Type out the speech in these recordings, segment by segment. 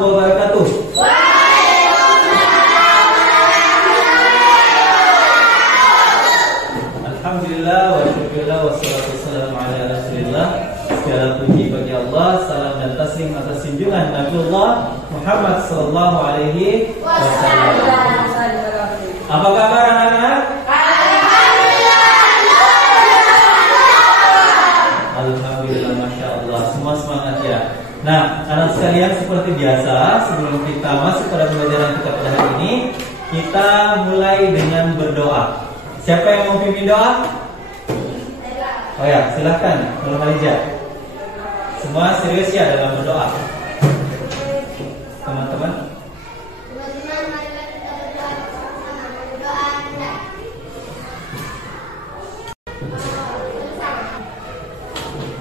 wabarakatuh. Alhamdulillah wa syukurillah wassalatu wassalamu ala rasulillah. Segala puji bagi Allah, salam dan taslim atas junjungan Nabiullah Muhammad sallallahu alaihi wasallam. Apa kabar anak-anak? Alhamdulillah, masya Allah, semua semangat ya. Nah, anak sekalian, seperti biasa, sebelum kita masuk pada pembelajaran kita pada hari ini, kita mulai dengan berdoa. Siapa yang mau pimpin doa? Oh ya, silahkan, Nur Khalija. Semua serius ya dalam berdoa, teman-teman.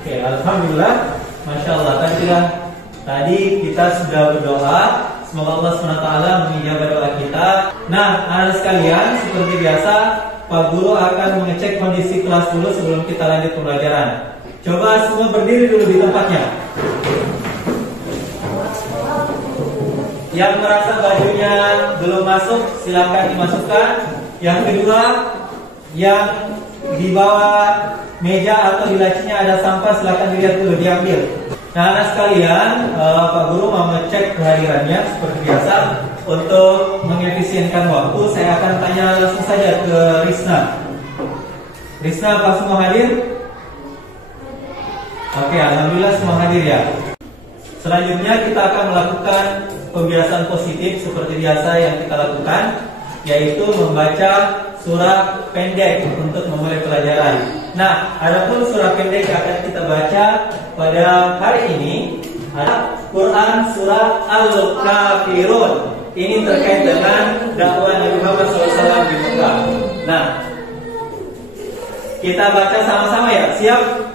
Oke, alhamdulillah, masya Allah. Tadi kita sudah berdoa. Semoga Allah SWT mengijabah doa kita. Nah, anak sekalian, seperti biasa, Pak Guru akan mengecek kondisi kelas dulu sebelum kita lanjut pembelajaran. Coba semua berdiri dulu di tempatnya. Yang merasa bajunya belum masuk, silakan dimasukkan. Yang kedua, yang di bawah meja atau di lacinya ada sampah, silakan dilihat dulu, diambil. Nah, anak sekalian, Pak Guru mau ngecek kehadirannya seperti biasa. Untuk mengefisienkan waktu, saya akan tanya langsung saja ke Risna. Risna, apa semua hadir? Oke, alhamdulillah semua hadir ya. Selanjutnya kita akan melakukan pembiasaan positif seperti biasa yang kita lakukan, yaitu membaca surah pendek untuk memulai pelajaran. Nah, adapun surah pendek yang akan kita baca pada hari ini adalah Quran surah Al-Kafirun. Ini terkait dengan dakwah Nabi Muhammad SAW di Mekah. Nah, kita baca sama-sama ya. Siap?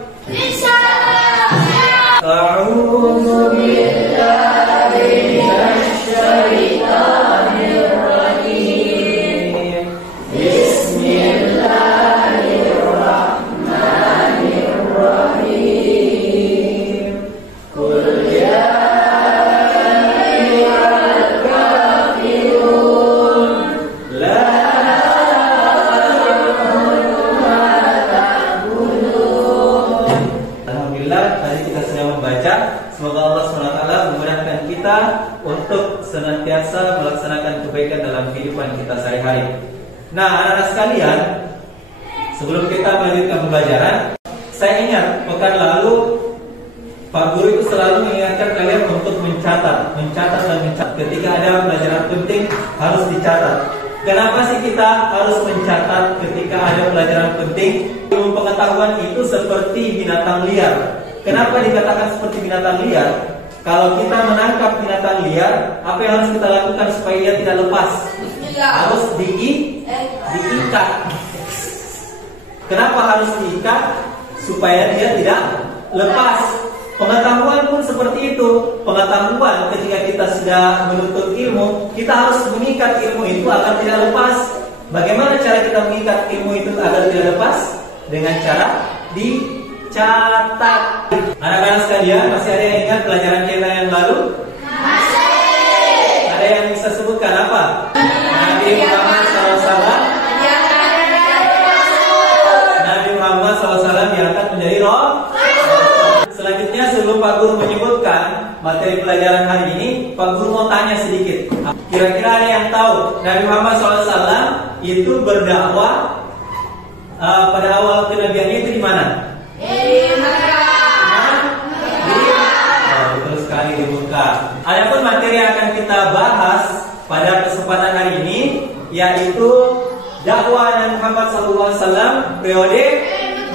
A'udzu billahi minasy syaithanir rajim. Bismillahirrahmanirrahim. Qul ya ayyuhal kafirun la a'budu ma ta'budun. Alhamdulillah, tadi kita sudah membaca. Semoga Allah SWT memudahkan kita untuk senantiasa melaksanakan kebaikan dalam kehidupan kita sehari-hari. Nah, anak-anak sekalian, sebelum kita melanjutkan pembelajaran, saya ingat pekan lalu Pak Guru itu selalu mengingatkan kalian untuk mencatat. Ketika ada pelajaran penting harus dicatat. Kenapa sih kita harus mencatat ketika ada pelajaran penting? Ilmu pengetahuan itu seperti binatang liar. Kenapa dikatakan seperti binatang liar? Kalau kita menangkap binatang liar, apa yang harus kita lakukan supaya dia tidak lepas? Harus diikat. Kenapa harus diikat? Supaya dia tidak lepas. Pengetahuan pun seperti itu. Pengetahuan, ketika kita sudah menuntut ilmu, kita harus mengikat ilmu itu agar tidak lepas. Bagaimana cara kita mengikat ilmu itu agar tidak lepas? Dengan cara dicatat. Anak-anak sekalian, masih ada yang ingat pelajaran kita yang lalu? Masih. Ada yang bisa sebutkan apa? Nabi Muhammad SAW. Nabi Muhammad SAW yang akan menjadi roh. Selanjutnya, sebelum Pak Guru menyebutkan materi pelajaran hari ini, Pak Guru mau tanya sedikit. Kira-kira ada yang tahu Nabi Muhammad SAW itu berdakwah pada awal kenabiannya itu di mana? Di Mekah. Betul sekali, di Mekah. Adapun materi yang akan kita bahas pada kesempatan hari ini yaitu dakwah Nabi Muhammad SAW periode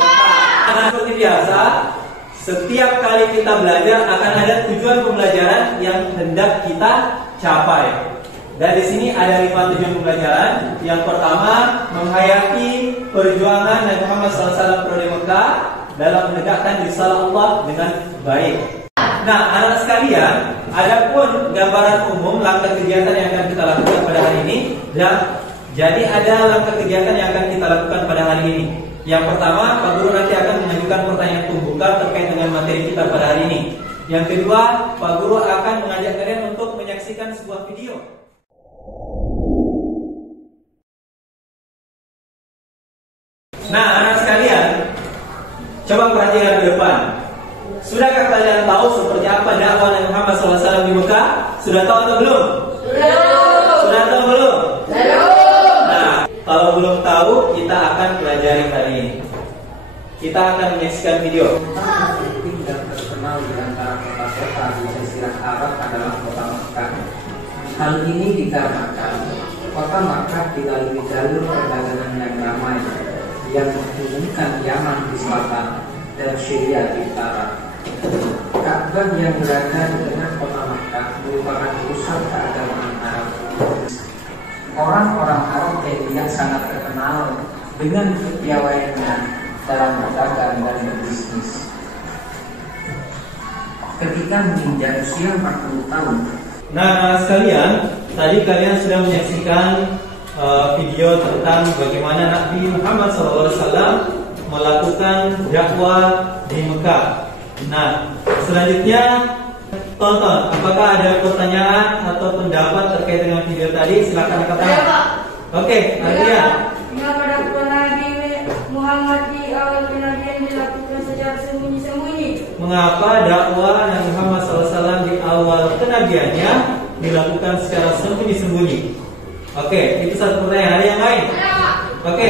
Mekah. Seperti biasa, setiap kali kita belajar akan ada tujuan pembelajaran yang hendak kita capai. Dan di sini ada 5 tujuan pembelajaran. Yang pertama, menghayati perjuangan Nabi Muhammad SAW periode Mekah dalam menegakkan risalah Allah dengan baik. Nah, anak sekalian, adapun gambaran umum langkah kegiatan yang akan kita lakukan pada hari ini. Jadi ada langkah kegiatan yang akan kita lakukan pada hari ini. Yang pertama, Pak Guru nanti akan mengajukan pertanyaan pembuka terkait dengan materi kita pada hari ini. Yang kedua, Pak Guru akan mengajak kalian untuk menyaksikan sebuah video. Nah, anak sekalian, coba perhatikan ke depan. Sudahkah kalian tahu seperti apa dakwah Nabi Muhammad SAW di Mekah? Sudah tahu atau belum? Sudah tahu belum? Nah, kalau belum tahu, kita akan pelajari hari ini. Kita akan menyaksikan video. Penting dan terkenal di antara kota-kota di Jazirah Arab adalah kota Makkah. Hal ini dikarenakan kota Makkah dilalui jalur perdagangan yang ramai yang menghubungkan Yaman di selatan dan Syria di utara. Ka'bah yang berada di tengah kota Makkah merupakan pusat keagamaan Arab. Orang-orang Arab jahiliyah sangat terkenal dengan kepiawaiannya dalam berdagang dan berbisnis. Ketika menginjak usia 40 tahun. Nah, sekalian, tadi kalian sudah menyaksikan video tentang bagaimana Nabi Muhammad SAW melakukan dakwah di Mekah. Nah, selanjutnya tonton. Apakah ada pertanyaan atau pendapat terkait dengan video tadi? Silakan katakan. Oke, Adrian. Mengapa dakwah Nabi Muhammad di awal kenabian dilakukan secara sembunyi-sembunyi? Mengapa dakwah Nabi Muhammad SAW di awal kenabiannya dilakukan secara sembunyi-sembunyi? Oke, itu satu pertanyaan. Ada yang lain? Oke.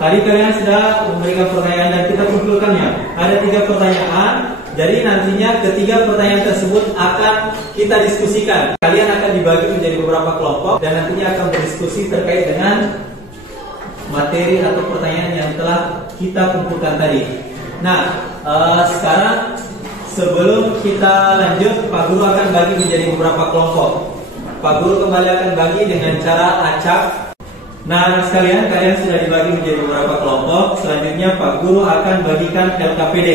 Tadi kalian sudah memberikan pertanyaan dan kita kumpulkannya. Ada 3 pertanyaan. Jadi nantinya ketiga pertanyaan tersebut akan kita diskusikan. Kalian akan dibagi menjadi beberapa kelompok dan nantinya akan berdiskusi terkait dengan materi atau pertanyaan yang telah kita kumpulkan tadi. Nah, sekarang sebelum kita lanjut, Pak Guru akan bagi menjadi beberapa kelompok. Pak Guru kembali akan bagi dengan cara acak. Nah, anak sekalian, kalian sudah dibagi menjadi beberapa kelompok. Selanjutnya Pak Guru akan bagikan LKPD.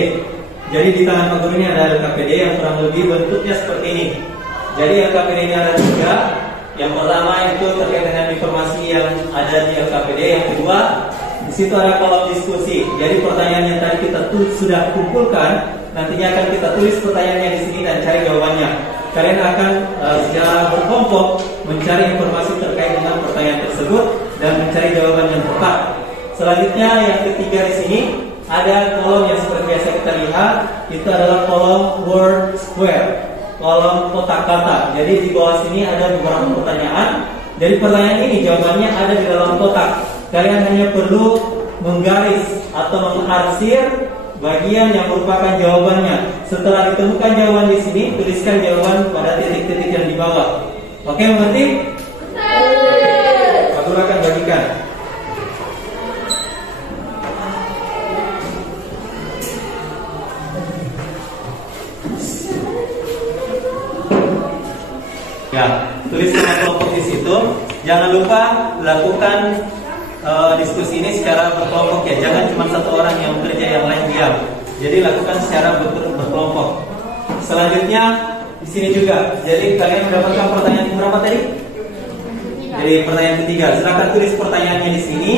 Jadi di tangan Pak Guru ini ada LKPD yang kurang lebih bentuknya seperti ini. Jadi LKPD ini ada 3. Yang pertama itu terkait dengan informasi yang ada di LKPD. Yang kedua, di situ ada kolom diskusi. Jadi pertanyaan yang tadi kita sudah kumpulkan, nantinya akan kita tulis pertanyaannya di sini dan cari jawabannya. Kalian akan secara berkelompok mencari informasi terkait dengan pertanyaan tersebut dan mencari jawaban yang tepat. Selanjutnya yang ketiga di sini ada kolom yang seperti biasa kita lihat, itu adalah kolom word square, kolom kotak kata. Jadi di bawah sini ada beberapa pertanyaan. Jadi pertanyaan ini jawabannya ada di dalam kotak. Kalian hanya perlu menggaris atau mengarsir bagian yang merupakan jawabannya. Setelah ditemukan jawaban di sini, tuliskan jawaban pada titik-titik yang di bawah. Oke, mengerti? Pak Guru akan bagikan. Ya, tulis nama kelompok di situ. Jangan lupa lakukan diskusi ini secara berkelompok ya. Jangan cuma satu orang yang bekerja yang lain diam. Jadi lakukan secara berkelompok. Selanjutnya di sini juga. Jadi kalian mendapatkan pertanyaan yang berapa tadi? Jadi pertanyaan ketiga. Silakan tulis pertanyaannya di sini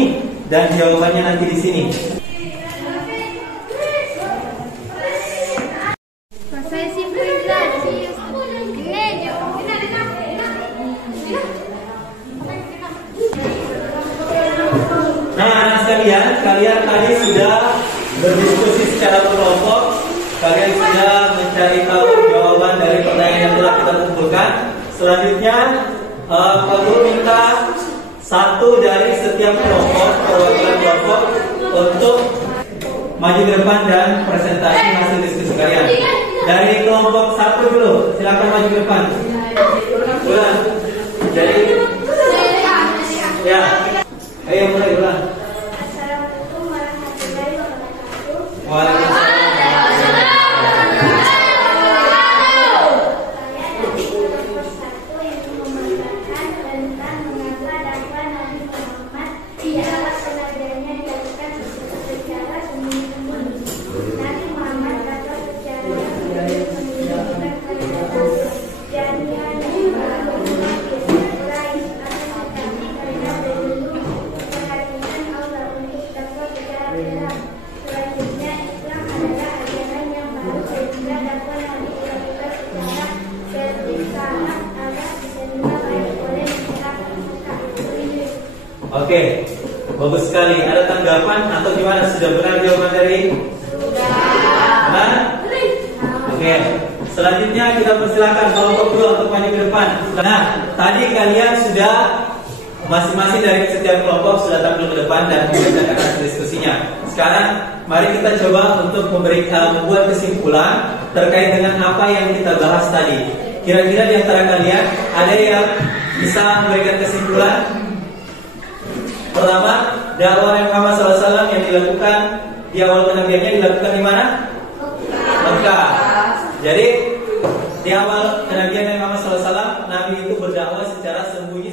dan jawabannya nanti di sini. Kalian tadi sudah berdiskusi secara berkelompok. Kalian sudah mencari tahu jawaban dari pertanyaan yang telah kita kumpulkan. Selanjutnya Pak Guru minta satu dari setiap kelompok, perwakilan kelompok, untuk maju ke depan dan presentasi hasil diskusi kalian. Dari kelompok 1 dulu, silakan maju ke depan. Ulang. Jadi ya, ayo mulai ulang. Oke, bagus sekali. Ada tanggapan atau gimana? Sudah benar jawaban dari? Benar? Oke. Selanjutnya kita persilakan kelompok 2 untuk maju ke depan. Nah, tadi kalian sudah masing-masing dari setiap kelompok sudah tampil ke depan dan membacakan hasil diskusinya. Sekarang mari kita coba untuk membuat kesimpulan terkait dengan apa yang kita bahas tadi. Kira-kira di antara kalian ada yang bisa memberikan kesimpulan? Pertama, dakwah Nabi Muhammad SAW yang dilakukan di awal kenabiannya dilakukan di mana? Mekah. Jadi di awal kenabian Nabi Muhammad SAW, Nabi itu berdakwah secara sembunyi.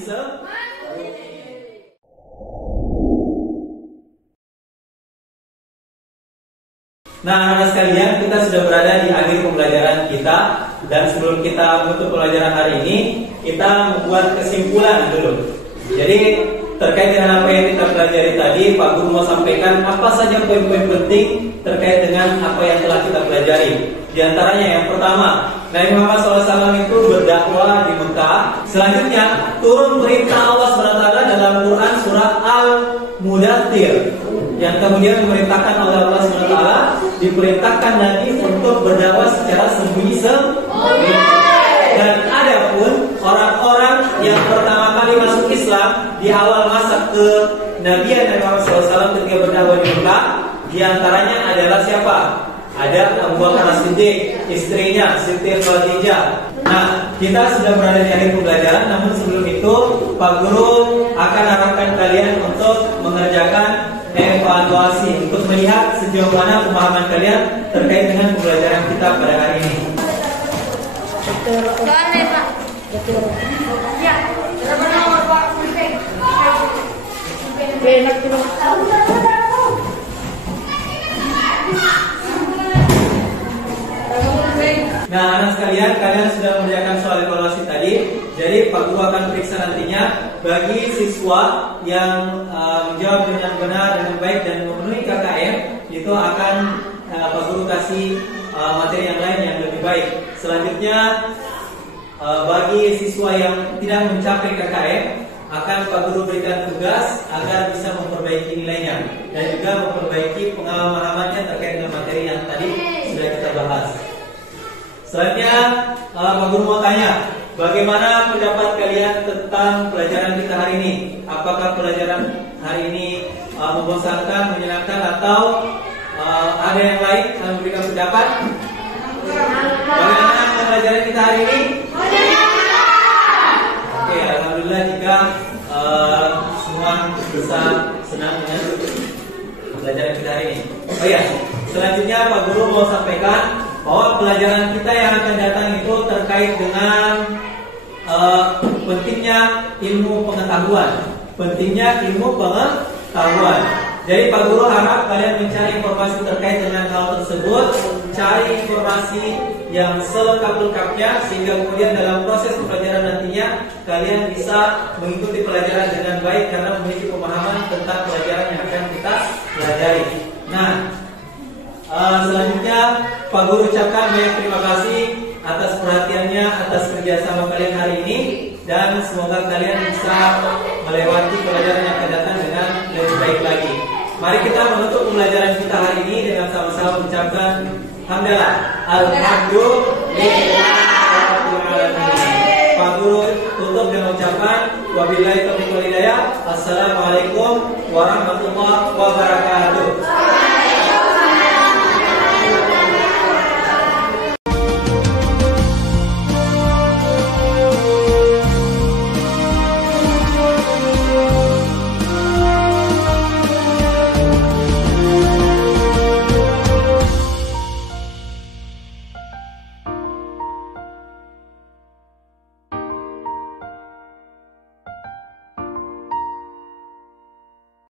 Nah, anak sekalian, kita sudah berada di akhir pembelajaran kita, dan sebelum kita menutup pembelajaran hari ini, kita membuat kesimpulan dulu. Jadi terkait dengan apa yang kita pelajari tadi, Pak Guru mau sampaikan apa saja poin-poin penting terkait dengan apa yang telah kita pelajari. Di antaranya yang pertama, Nabi Muhammad SAW itu berdakwah di Mekah. Selanjutnya turun perintah Allah SWT dalam Quran surah Al-Mudaththir, yang kemudian memerintahkan oleh Allah SWT, diperintahkan Nabi untuk berdakwah secara sembunyi-sembunyi. Dan ada pun orang-orang yang pertama kali masuk Islam di awal masa kenabian Nabi Muhammad SAW ketika berdakwah di Mekah, di antaranya adalah siapa? Ada Abu Bakar As-Siddiq, istrinya Siti Khadijah. Nah, kita sudah berada di akhir pembelajaran, namun sebelum itu Pak Guru akan arahkan kalian untuk mengerjakan evaluasi untuk melihat sejauh mana pemahaman kalian terkait dengan pembelajaran kita pada hari ini. Nah, anak sekalian, kalian sudah mengerjakan soal evaluasi tadi. Jadi Pak Guru akan periksa nantinya bagi siswa yang menjawab dengan benar, dengan baik dan memenuhi KKM, itu akan Pak Guru kasih materi yang lain yang lebih baik. Selanjutnya bagi siswa yang tidak mencapai KKM, akan Pak Guru berikan tugas agar bisa memperbaiki nilainya dan juga memperbaiki pengalamannya terkait dengan materi yang tadi sudah kita bahas. Selanjutnya Pak Guru mau tanya, bagaimana pendapat kalian tentang pelajaran kita hari ini? Apakah pelajaran hari ini membosankan, menyenangkan, atau ada yang lain yang memberikan pendapat? Bagaimana pelajaran kita hari ini? Oke, alhamdulillah jika semua bisa senang dengan pelajaran kita hari ini. Oh ya, selanjutnya Pak Guru mau sampaikan bahwa pelajaran kita yang akan datang itu terkait dengan pentingnya ilmu pengetahuan. Pentingnya ilmu pengetahuan. Jadi Pak Guru harap kalian mencari informasi terkait dengan hal tersebut, cari informasi yang selengkap-lengkapnya sehingga kemudian dalam proses pembelajaran nantinya kalian bisa mengikuti pelajaran dengan baik karena memiliki pemahaman tentang pelajaran yang akan kita pelajari. Nah, selanjutnya Pak Guru ucapkan banyak terima kasih atas perhatiannya, atas kerjasama kalian hari ini, dan semoga kalian bisa melewati pelajaran yang akan datang dengan lebih baik lagi. Mari kita menutup pembelajaran kita hari ini dengan sama-sama mengucapkan hamdalah, alhamdulillah. Pak Guru tutup dengan ucapan wabillahi taufiq wal hidayah. Assalamualaikum warahmatullahi wabarakatuh.